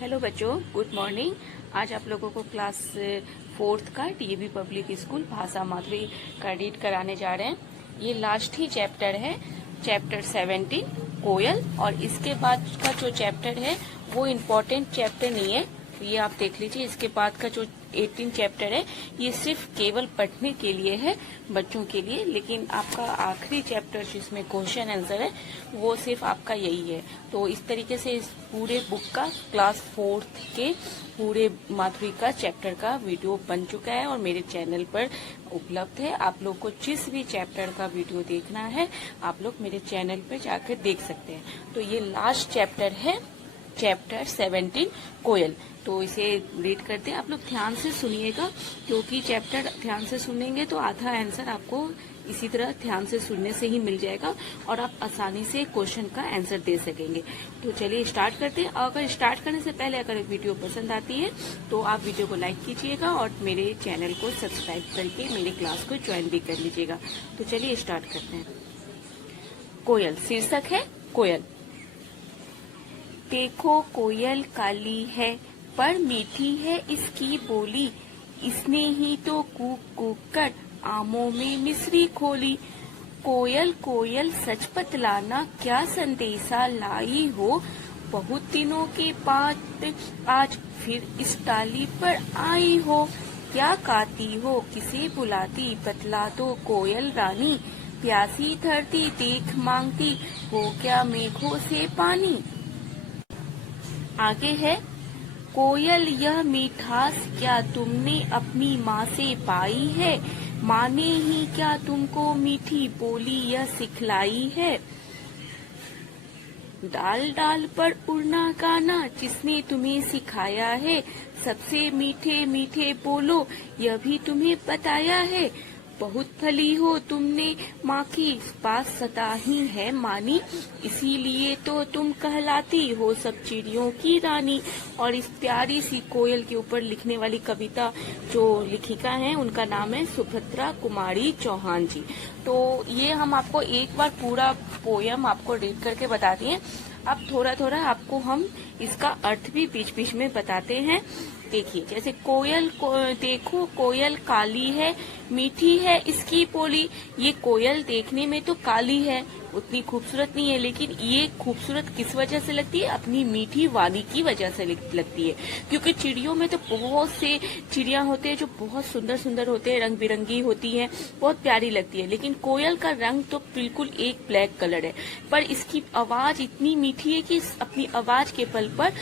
Hello बच्चों, good morning. आज आप लोगों को क्लास 4th का डीएवी पब्लिक स्कूल भाषा माधुरी का रीड कराने जा रहे हैं। ये लास्ट ही चैप्टर है, चैप्टर 17 कोयल। और इसके बाद का जो चैप्टर है वो इम्पोर्टेंट चैप्टर नहीं है, ये आप देख लीजिए। इसके बाद का जो 18 चैप्टर है ये सिर्फ केवल पढ़ने के लिए है, बच्चों के लिए। लेकिन आपका आखिरी चैप्टर जिसमें क्वेश्चन आंसर है वो सिर्फ आपका यही है। तो इस तरीके से इस पूरे बुक का क्लास 4th के पूरे माधुरी का चैप्टर का वीडियो बन चुका है और मेरे चैनल पर उपलब्ध है। आप लोग को जिस भी चैप्टर का वीडियो देखना है आप लोग मेरे चैनल पर जाकर देख सकते हैं। तो ये लास्ट चैप्टर है, चैप्टर 17 कोयल। तो इसे रीड करते हैं। आप लोग ध्यान से सुनिएगा, क्योंकि चैप्टर ध्यान से सुनेंगे तो आधा आंसर आपको इसी तरह ध्यान से सुनने से ही मिल जाएगा और आप आसानी से क्वेश्चन का आंसर दे सकेंगे। तो चलिए स्टार्ट करते हैं। अगर स्टार्ट करने से पहले अगर वीडियो पसंद आती है तो आप वीडियो को लाइक कीजिएगा और मेरे चैनल को सब्सक्राइब करके मेरी क्लास को ज्वाइन भी कर लीजिएगा। तो चलिए स्टार्ट करते हैं। कोयल, शीर्षक है कोयल। देखो कोयल काली है पर मीठी है इसकी बोली, इसने ही तो कूक कूक कर आमों में मिश्री खोली। कोयल कोयल सच बतलाना क्या संदेशा लाई हो, बहुत दिनों के बाद आज फिर इस डाली पर आई हो। क्या गाती हो किसे बुलाती बतला दो कोयल रानी, प्यासी धरती देख मांगती हो क्या मेघों से पानी। आगे है, कोयल यह मिठास क्या तुमने अपनी माँ से पाई है, माँ ने ही क्या तुमको मीठी बोली यह सिखलाई है। डाल डाल पर उड़ना गाना जिसने तुम्हें सिखाया है, सबसे मीठे मीठे बोलो यह भी तुम्हें बताया है। बहुत भली हो तुमने माँ की पास सदा ही है मानी, इसीलिए तो तुम कहलाती हो सब चिड़ियों की रानी। और इस प्यारी सी कोयल के ऊपर लिखने वाली कविता जो लेखिका हैं उनका नाम है सुभद्रा कुमारी चौहान जी। तो ये हम आपको एक बार पूरा पोयम आपको रीड करके बता दिए। अब थोड़ा थोड़ा आपको हम इसका अर्थ भी बीच बीच में बताते हैं। देखिए, जैसे कोयल को देखो कोयल काली है मीठी है इसकी बोली। ये कोयल देखने में तो काली है, उतनी खूबसूरत नहीं है, लेकिन ये खूबसूरत किस वजह से लगती है, अपनी मीठी वाणी की वजह से लगती है। क्योंकि चिड़ियों में तो बहुत से चिड़िया होते हैं जो बहुत सुंदर सुंदर होते हैं, रंग बिरंगी होती हैं, बहुत प्यारी लगती है। लेकिन कोयल का रंग तो बिल्कुल एक ब्लैक कलर है, पर इसकी आवाज इतनी मीठी है कि अपनी आवाज के बल पर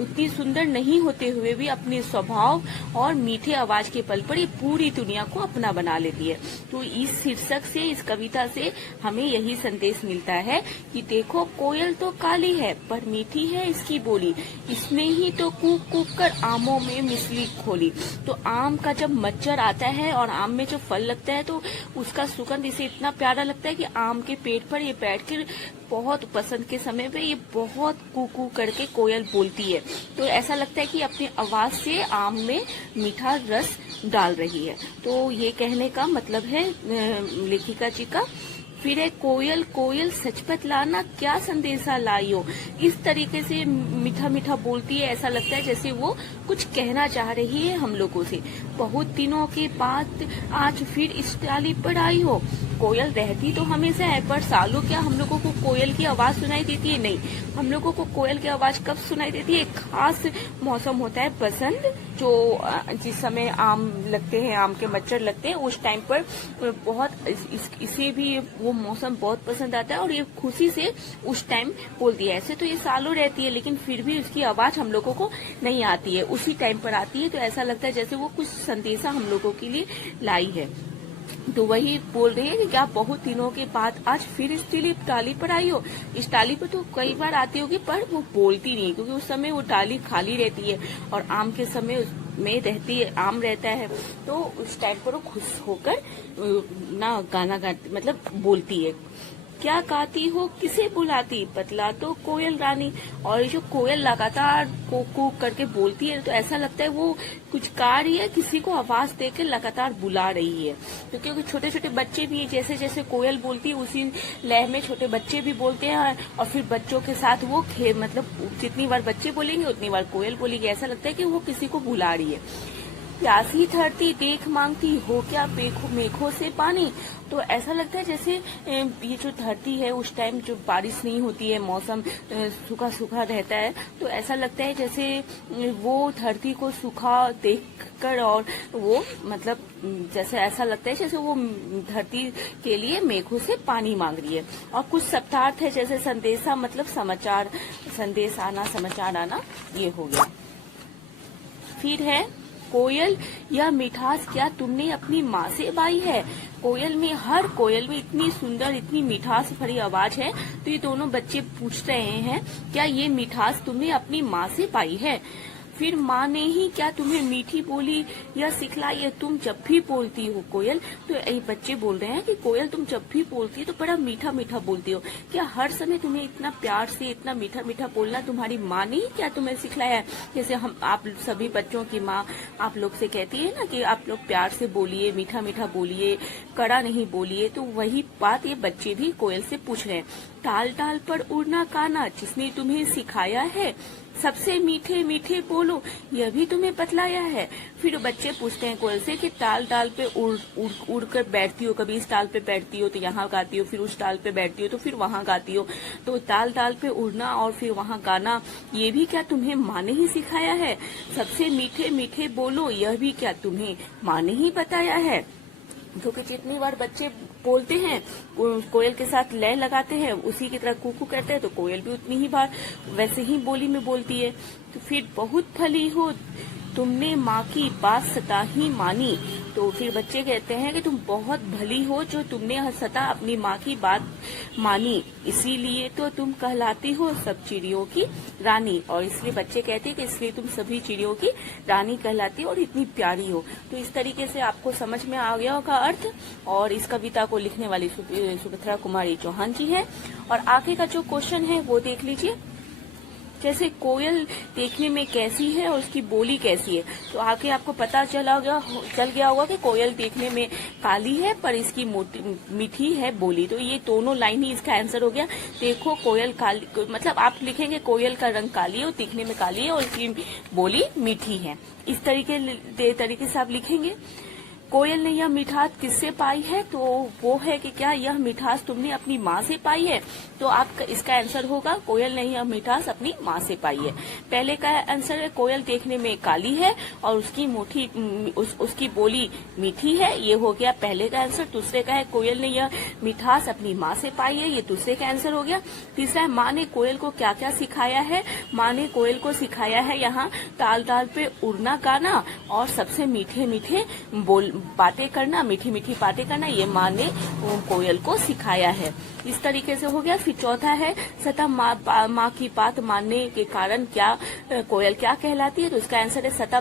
उतनी सुंदर नहीं होते हुए भी अपने स्वभाव और मीठे आवाज के बल पर ये पूरी दुनिया को अपना बना लेती है। तो इस शीर्षक से, इस कविता से हमें यही संदेश मिलता है कि देखो कोयल तो काली है पर मीठी है इसकी बोली, इसने ही तो कूक कूक कर आमों में मिश्री खोली। तो आम का जब मच्छर आता है और आम में जो फल लगता है तो उसका सुगंध इसे इतना प्यारा लगता है कि आम के पेड़ पर ये बैठकर बहुत पसंद के समय पे ये बहुत कूकू करके कोयल बोलती है। तो ऐसा लगता है कि अपनी आवाज से आम में मीठा रस डाल रही है। तो ये कहने का मतलब है लेखिका जी का। फिर है, कोयल कोयल सच बतलाना क्या संदेशा लाई हो। इस तरीके से मीठा मीठा बोलती है, ऐसा लगता है जैसे वो कुछ कहना चाह रही है हम लोगों से। बहुत दिनों के बाद आज फिर इस डाली पर आई हो। कोयल रहती तो हमेशा है, पर सालों क्या हम लोगों को कोयल की आवाज सुनाई देती है? नहीं, हम लोगों को कोयल की आवाज कब सुनाई देती है? खास मौसम होता है बसंत, जो जिस समय आम लगते हैं, आम के मच्छर लगते हैं, उस टाइम पर बहुत इसे भी वो मौसम बहुत पसंद आता है और ये खुशी से उस टाइम बोलती है। ऐसे तो ये सालों रहती है लेकिन फिर भी उसकी आवाज हम लोगों को नहीं आती है, उसी टाइम पर आती है। तो ऐसा लगता है जैसे वो कुछ संदेशा हम लोगों के लिए लाई है। तो वही बोल रही है कि क्या बहुत दिनों के बाद आज फिर इस डाली पर आई हो। इस डाली पर तो कई बार आती होगी पर वो बोलती नहीं, क्योंकि उस समय वो डाली खाली रहती है और आम के समय में रहती है, आम रहता है। तो उस टाइम पर वो खुश होकर ना गाना गाती, मतलब बोलती है। क्या गाती हो किसे बुलाती, बतला तो कोयल रानी। और ये जो कोयल लगातार को कूक करके बोलती है तो ऐसा लगता है वो कुछ गा रही है, किसी को आवाज देकर लगातार बुला रही है। तो क्योंकि छोटे छोटे बच्चे भी जैसे जैसे कोयल बोलती है उसी लय में छोटे बच्चे भी बोलते हैं, और फिर बच्चों के साथ वो मतलब जितनी बार बच्चे बोलेंगे उतनी बार कोयल बोलेगी। ऐसा लगता है कि वो किसी को बुला रही है। प्यासी धरती देख मांगती हो क्या मेघों से पानी। तो ऐसा लगता है जैसे ये जो धरती है उस टाइम जो बारिश नहीं होती है, मौसम सूखा सूखा रहता है, तो ऐसा लगता है जैसे वो धरती को सूखा देखकर और वो मतलब जैसे ऐसा लगता है जैसे वो धरती के लिए मेघों से पानी मांग रही है। और कुछ शब्दार्थ है जैसे संदेशा मतलब समाचार, संदेश आना, समाचार आना, ये हो गया। फिर है कोयल, यह मिठास क्या तुमने अपनी माँ से पाई है। कोयल में, हर कोयल में इतनी सुंदर, इतनी मिठास भरी आवाज है। तो ये दोनों बच्चे पूछ रहे हैं क्या ये मिठास तुमने अपनी माँ से पाई है। फिर माँ ने ही क्या तुम्हें मीठी बोली या सिखलाई है, तुम जब भी बोलती हो कोयल। तो ये बच्चे बोल रहे हैं कि कोयल तुम जब भी बोलती हो तो बड़ा मीठा मीठा बोलती हो, क्या हर समय तुम्हें इतना प्यार से इतना मीठा मीठा बोलना तुम्हारी माँ ने ही क्या तुम्हें सिखलाया है। जैसे हम आप सभी बच्चों की माँ आप लोग से कहती है ना कि आप लोग प्यार से बोलिए, मीठा मीठा बोलिए, कड़ा नहीं बोलिए। तो वही बात ये बच्चे भी कोयल से पूछ रहे हैं। टाल टाल पर उड़ना काना जिसने तुम्हें सिखाया है, सबसे मीठे मीठे बोलो यह भी तुम्हें बतलाया है। फिर बच्चे पूछते हैं कोयल से कि टाल टाल पे उड़ कर बैठती हो, कभी इस टाल पे बैठती हो तो यहाँ गाती हो, फिर उस टाल पे बैठती हो तो फिर वहाँ गाती हो। तो टाल टाल पे उड़ना और फिर वहाँ गाना ये भी क्या तुम्हें माँ ने ही सिखाया है। सबसे मीठे मीठे बोलो यह भी क्या तुम्हें माँ ने ही बताया है। क्योंकि जितनी बार बच्चे बोलते हैं कोयल के साथ लय लगाते हैं, उसी की तरह कुकू करते हैं, तो कोयल भी उतनी ही बार वैसे ही बोली में बोलती है। तो फिर बहुत भली हो तुमने माँ की बात सता ही मानी। तो फिर बच्चे कहते हैं कि तुम बहुत भली हो जो तुमने सता अपनी माँ की बात मानी, इसीलिए तो तुम कहलाती हो सब चिड़ियों की रानी। और इसलिए बच्चे कहते हैं कि इसलिए तुम सभी चिड़ियों की रानी कहलाती हो और इतनी प्यारी हो। तो इस तरीके से आपको समझ में आ गया होगा अर्थ। और इस कविता को लिखने वाली सुमित्रा कुमारी चौहान जी है। और आगे का जो क्वेश्चन है वो देख लीजिए। जैसे कोयल देखने में कैसी है और उसकी बोली कैसी है। तो आगे आपको पता चल गया होगा कि कोयल देखने में काली है पर इसकी मीठी है बोली। तो ये दोनों लाइन ही इसका आंसर हो गया। देखो कोयल काली, मतलब आप लिखेंगे कोयल का रंग काली है और दिखने में काली है और इसकी बोली मीठी है। इस तरीके से आप लिखेंगे। कोयल ने यह मिठास किससे पाई है, तो वो है कि क्या यह मिठास तुमने अपनी माँ से पाई है। तो आप इसका आंसर होगा कोयल ने यह मिठास अपनी माँ से पाई है। पहले का आंसर है कोयल देखने में काली है और उसकी बोली मीठी है, ये हो गया पहले का आंसर। दूसरे का है कोयल ने यह मिठास अपनी माँ से पाई है, ये दूसरे का आंसर हो गया। तीसरा है माँ ने कोयल को क्या क्या सिखाया है। माँ ने कोयल को सिखाया है यहाँ ताल ताल पे उड़ना गाना और सबसे मीठे मीठे बातें करना, मीठी मीठी बातें करना, ये माँ ने कोयल को सिखाया है। इस तरीके से हो गया। फिर चौथा है सता माँ की बात मानने के कारण क्या कोयल क्या कहलाती है। तो इसका आंसर है सता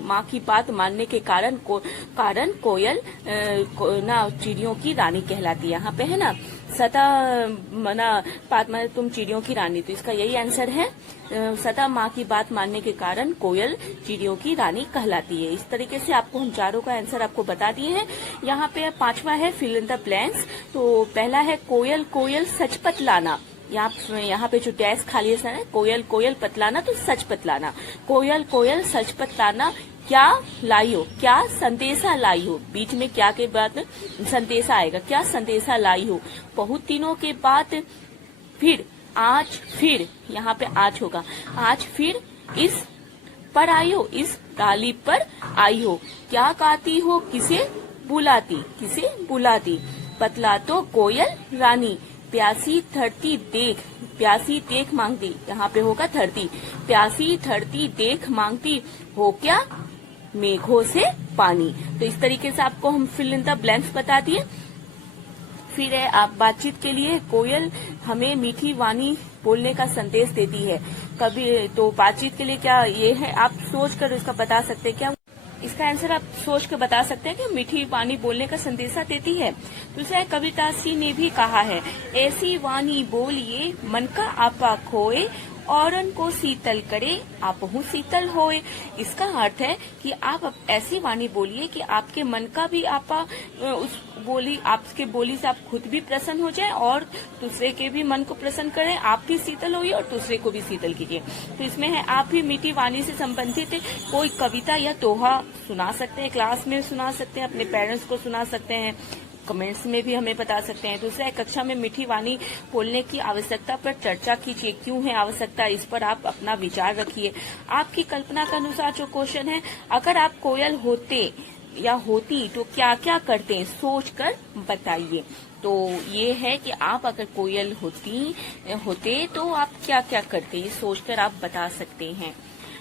माँ की बात मानने के कारण कोयल ना चिड़ियों की रानी कहलाती है। यहाँ पे है ना सता मना बात माने तुम चिड़ियों की रानी, तो इसका यही आंसर है। सदा माँ की बात मानने के कारण कोयल चिड़ियों की रानी कहलाती है। इस तरीके से आपको हम चारों का आंसर आपको बता दिए हैं। यहाँ पे पांचवा है फिल इन द ब्लैंक्स। तो पहला है कोयल कोयल सच पतलाना। यहाँ पे जो डैश खाली है कोयल कोयल पतलाना, तो सच पतलाना। कोयल कोयल सच पतलाना क्या लाई हो, क्या संदेशा लाई हो। बीच में क्या के बाद संदेशा आएगा, क्या संदेशा लाई हो। बहुत दिनों के बाद फिर आज, फिर यहाँ पे आज होगा, आज फिर इस पर आई हो, इस डाली पर आई हो। क्या गाती हो किसे बुलाती, किसे बुलाती। बतला तो कोयल रानी। प्यासी धरती देख मांगती, यहाँ पे होगा धरती। प्यासी धरती देख मांगती हो क्या मेघों से पानी। तो इस तरीके से आपको हम फिल इन द ब्लैंक्स बता दिए। फिर है आप बातचीत के लिए कोयल हमें मीठी वाणी बोलने का संदेश देती है। कभी तो बातचीत के लिए क्या ये है, आप सोच कर इसका बता सकते हैं क्या। इसका आंसर आप सोच के बता सकते हैं कि मीठी वाणी बोलने का संदेशा देती है। दूसरा है कविता सी ने भी कहा है, ऐसी वाणी बोलिए मन का आपा खोए, औरन को शीतल करे आपहु शीतल होए। इसका अर्थ है कि आप ऐसी वाणी बोलिए कि आपके मन का भी आपा उस बोली, आपके बोली से आप खुद भी प्रसन्न हो जाए और दूसरे के भी मन को प्रसन्न करें, आप भी शीतल होइए और दूसरे को भी शीतल कीजिए। तो इसमें है आप भी मीठी वाणी से संबंधित कोई कविता या दोहा सुना सकते हैं, क्लास में सुना सकते हैं, अपने पेरेंट्स को सुना सकते हैं, कमेंट्स में भी हमें बता सकते हैं। दूसरा है कक्षा में मीठी वाणी बोलने की आवश्यकता पर चर्चा कीजिए, क्यों है आवश्यकता, इस पर आप अपना विचार रखिए। आपकी कल्पना के अनुसार जो क्वेश्चन है, अगर आप कोयल होते या होती तो क्या क्या करते, सोच कर बताइए। तो ये है कि आप अगर कोयल होते तो आप क्या क्या करते, ये सोचकर आप बता सकते हैं।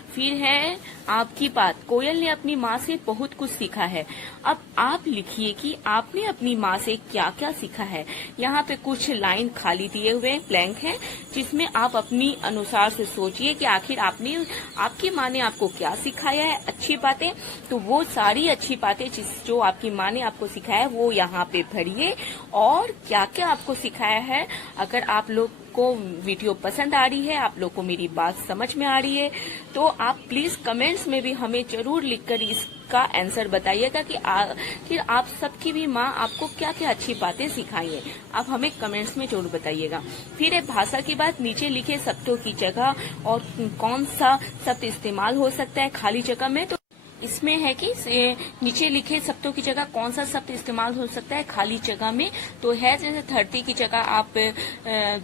फिर है आपकी बात, कोयल ने अपनी माँ से बहुत कुछ सीखा है। अब आप लिखिए कि आपने अपनी माँ से क्या क्या सीखा है। यहाँ पे कुछ लाइन खाली दिए हुए ब्लैंक हैं, जिसमें आप अपनी अनुसार से सोचिए कि आखिर आपकी माँ ने आपको क्या सिखाया है। अच्छी बातें, तो वो सारी अच्छी बातें जो आपकी माँ ने आपको सिखाया है वो यहाँ पे भरिए, और क्या क्या आपको सिखाया है। अगर आप लोग को वीडियो पसंद आ रही है, आप लोग को मेरी बात समझ में आ रही है, तो आप प्लीज कमेंट्स में भी हमें जरूर लिखकर इसका आंसर बताइएगा कि फिर आप सबकी भी माँ आपको क्या क्या अच्छी बातें सिखाई है, आप हमें कमेंट्स में जरूर बताइएगा। फिर है भाषा की बात, नीचे लिखे शब्दों की जगह और कौन सा शब्द इस्तेमाल हो सकता है खाली जगह में। तो इसमें है कि नीचे लिखे शब्दों की जगह कौन सा शब्द इस्तेमाल हो सकता है खाली जगह में। तो है जैसे धरती की जगह आप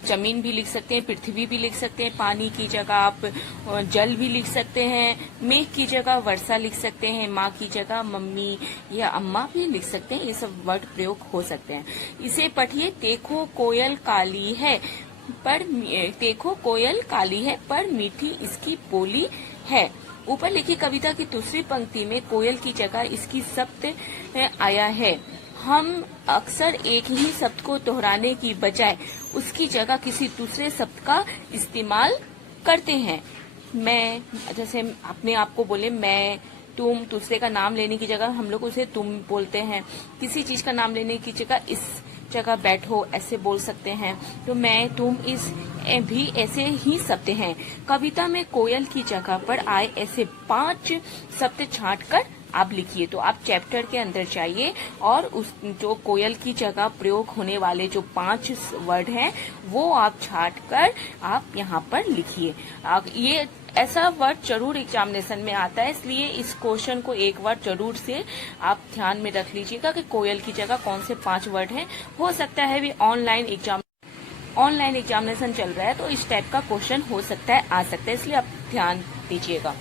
जमीन भी लिख सकते हैं, पृथ्वी भी लिख सकते हैं, पानी की जगह आप जल भी लिख सकते हैं, मेघ की जगह वर्षा लिख सकते हैं, माँ की जगह मम्मी या अम्मा भी लिख सकते हैं। ये सब वर्ड प्रयोग हो सकते हैं। इसे पढ़िए, देखो कोयल काली है पर मीठी इसकी बोली है। ऊपर लिखी कविता की दूसरी पंक्ति में कोयल की जगह इसकी शब्द आया है। हम अक्सर एक ही शब्द को दोहराने की बजाय उसकी जगह किसी दूसरे शब्द का इस्तेमाल करते हैं। मैं, जैसे अपने आप को बोले मैं, तुम, दूसरे का नाम लेने की जगह हम लोग उसे तुम बोलते हैं। किसी चीज का नाम लेने की जगह इस जगह बैठो ऐसे बोल सकते हैं। तो मैं, तुम, इस भी ऐसे ही शब्द हैं। कविता में कोयल की जगह पर आए ऐसे 5 शब्द छांट कर आप लिखिए। तो आप चैप्टर के अंदर जाइए और उस जो कोयल की जगह प्रयोग होने वाले जो 5 वर्ड हैं वो आप छांट कर आप यहाँ पर लिखिए। ये ऐसा वर्ड जरूर एग्जामिनेशन में आता है, इसलिए इस क्वेश्चन को एक बार जरूर से आप ध्यान में रख लीजिएगा कि कोयल की जगह कौन से 5 वर्ड हैं। हो सकता है भी ऑनलाइन एग्जामिनेशन चल रहा है तो इस टाइप का क्वेश्चन हो सकता है, आ सकता है, इसलिए आप ध्यान दीजिएगा।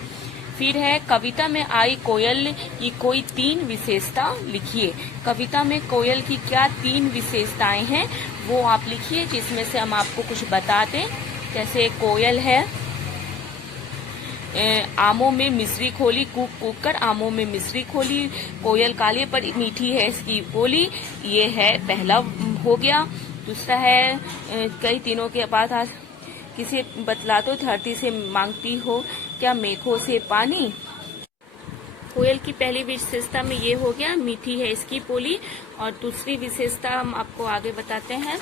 फिर है कविता में आई कोयल की कोई 3 विशेषता लिखिए। कविता में कोयल की क्या 3 विशेषताएं हैं वो आप लिखिए, जिसमें से हम आपको कुछ बता दें। जैसे कोयल है, आमों में मिश्री खोली, कूक कूक कर आमों में मिश्री खोली, कोयल काले पर मीठी है इसकी बोली, ये है पहला हो गया। दूसरा है कई दिनों के बाद आज किसे बतला दो, धरती से मांगती हो क्या मेघों से पानी। कोयल की पहली विशेषता में ये हो गया, मीठी है इसकी बोली। और दूसरी विशेषता हम आपको आगे बताते हैं।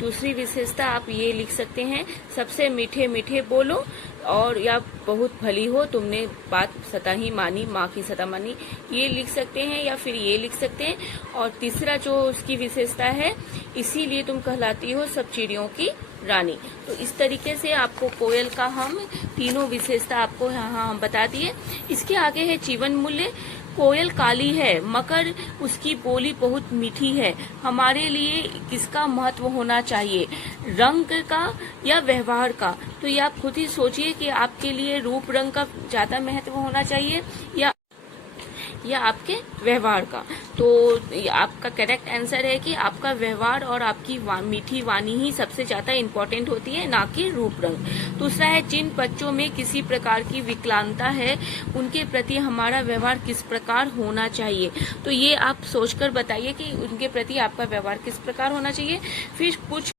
दूसरी विशेषता आप ये लिख सकते हैं, सबसे मीठे मीठे बोलो, और या बहुत भली हो तुमने बात सदा ही मानी, माँ की सदा मानी, ये लिख सकते हैं या फिर ये लिख सकते हैं। और तीसरा जो उसकी विशेषता है, इसीलिए तुम कहलाती हो सब चिड़ियों की रानी। तो इस तरीके से आपको कोयल का हम तीनों विशेषता आपको यहाँ हम बता दिए। इसके आगे है जीवन मूल्य। कोयल काली है मगर उसकी बोली बहुत मीठी है। हमारे लिए किसका महत्व होना चाहिए, रंग का या व्यवहार का? तो ये आप खुद ही सोचिए कि आपके लिए रूप रंग का ज्यादा महत्व होना चाहिए या आपके व्यवहार का। तो आपका करेक्ट आंसर है कि आपका व्यवहार और आपकी मीठी वाणी ही सबसे ज्यादा इम्पोर्टेंट होती है, ना कि रूप रंग। दूसरा है जिन बच्चों में किसी प्रकार की विकलांगता है उनके प्रति हमारा व्यवहार किस प्रकार होना चाहिए। तो ये आप सोचकर बताइए कि उनके प्रति आपका व्यवहार किस प्रकार होना चाहिए। फिर कुछ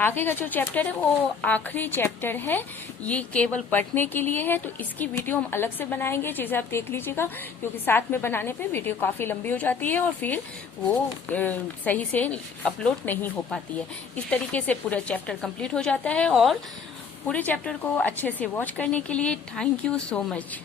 आगे का जो चैप्टर है वो आखिरी चैप्टर है, ये केवल पढ़ने के लिए है, तो इसकी वीडियो हम अलग से बनाएंगे, जिसे आप देख लीजिएगा, क्योंकि साथ में बनाने पे वीडियो काफी लंबी हो जाती है और फिर वो सही से अपलोड नहीं हो पाती है। इस तरीके से पूरा चैप्टर कंप्लीट हो जाता है। और पूरे चैप्टर को अच्छे से वॉच करने के लिए थैंक यू सो मच।